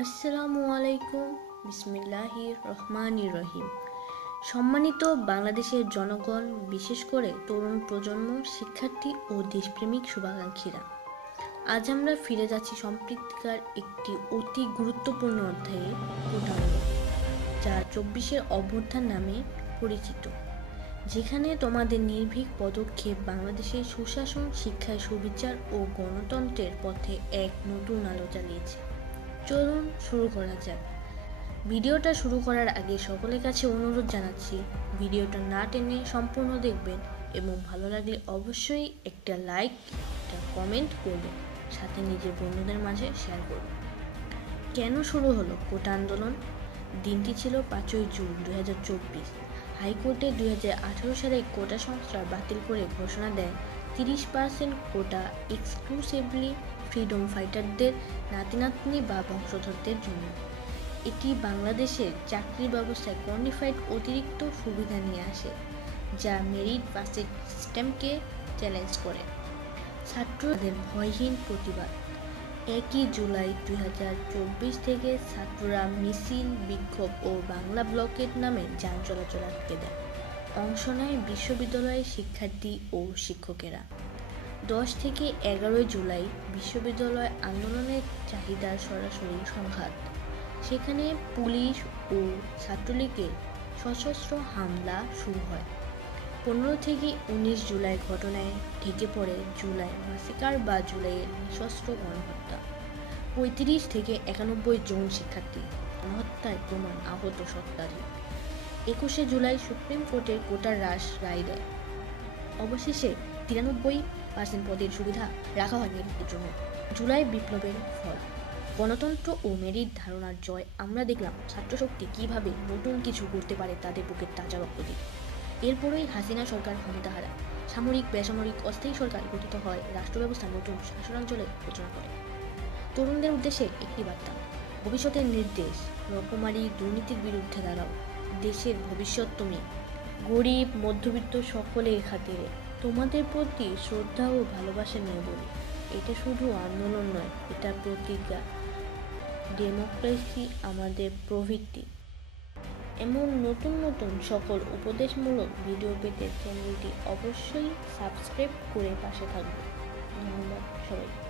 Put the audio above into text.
আসসালামু আলাইকুম। বিসমিল্লাহির রহমানির রহিম। সম্মানিত বাংলাদেশের জনগণ, বিশেষ করে তরুণ প্রজন্ম, শিক্ষার্থী ও দেশপ্রেমিক শুভাকাঙ্ক্ষীরা, আজ আমরা ফিরে যাচ্ছি সম্প্রীতিকার একটি অতি গুরুত্বপূর্ণ অধ্যায়ে, কোটা আন্দোলন, যা ২৪শে অভ্যুত্থান নামে পরিচিত, যেখানে তোমাদের নির্ভীক পদক্ষেপ বাংলাদেশের সুশাসন, শিক্ষায় সুবিচার ও গণতন্ত্রের পথে এক নতুন আলো জ্বালিয়েছে। চলুন শুরু করা যাক। ভিডিওটা শুরু করার আগে সকলের কাছে অনুরোধ জানাচ্ছি, ভিডিওটা না টেনে সম্পূর্ণ দেখবেন এবং ভালো লাগলে অবশ্যই একটা লাইক, একটা কমেন্ট করবেন, সাথে নিজের বন্ধুদের মাঝে শেয়ার করবেন। কেন শুরু হলো কোটা আন্দোলন? দিনটি ছিল ৫ই জুন ২০২৪। হাইকোর্টে ২০১৮ সালে কোটা সংস্কার বাতিল করে ঘোষণা দেয় ৩০% কোটা এক্সক্লুসিভলি ফ্রিডম ফাইটারদের নাতি-নাতনি বা বংশধরদের জন্য। এটি বাংলাদেশের চাকরি ব্যবস্থায় কোয়ালিফাইড অতিরিক্ত সুবিধা নিয়ে আসে, যা মেরিট পাসের সিস্টেমকে চ্যালেঞ্জ করে। ছাত্রদের ভয়হীন প্রতিবাদ। ১ জুলাই ২০২৪ থেকে ছাত্ররা মিছিল, বিক্ষোভ ও বাংলা ব্লকেট নামে যান চলাচল আটকে দেয়। অংশ নেয় বিশ্ববিদ্যালয়ের শিক্ষার্থী ও শিক্ষকেরা। ১০ থেকে ১১ জুলাই বিশ্ববিদ্যালয় আন্দোলনের চাহিদার সরাসরি সংঘাত। সেখানে পুলিশ ও ছাত্রলীগের সশস্ত্র হামলা শুরু হয়। ১৫ থেকে ১৯ জুলাই ঘটনায় ঢেকে পড়ে জুলাই মাসিকার বা জুলাইয়ের নিঃশস্ত্র গণহত্যা। ৩৫ থেকে ৯১ জন শিক্ষার্থী গণহত্যায় প্রমাণ, আহত শতাধিক। ২১শে জুলাই সুপ্রিম কোর্টের কোটা হ্রাস রায় দেয়। অবশেষে ৯৩% পদের সুবিধা রাখা হয় মেরিটের জন্য। জুলাই বিপ্লবের ফল। গণতন্ত্র ও মেরিট ধারণার জয়। আমরা দেখলাম ছাত্রশক্তি কিভাবে নতুন কিছু করতে পারে তাদের বুকের তাজা রক্ত দিয়ে। এরপরেই হাসিনা সরকার ক্ষমতা হারায়। সামরিক, বেসামরিক, অস্থায়ী সরকার গঠিত হয়, রাষ্ট্র ব্যবস্থা নতুন শাসনাঞ্চলে রচনা করে। তরুণদের উদ্দেশ্যে একটি বার্তা, ভবিষ্যতের নির্দেশ, রকমারি দুর্নীতির বিরুদ্ধে দাঁড়াও, দেশের ভবিষ্যৎ তুমি। গরিব, মধ্যবিত্ত সকলের খাতিরে তোমাদের প্রতি শ্রদ্ধা ও ভালোবাসা নিয়ে বলি, এটা শুধু আন্দোলন নয়, এটা প্রতিজ্ঞা। ডেমোক্রেসি আমাদের প্রবৃত্তি। এমন নতুন নতুন সকল উপদেশমূলক ভিডিও পেতে চ্যানেলটি অবশ্যই সাবস্ক্রাইব করে পাশে থাকবে। ধন্যবাদ সবাই।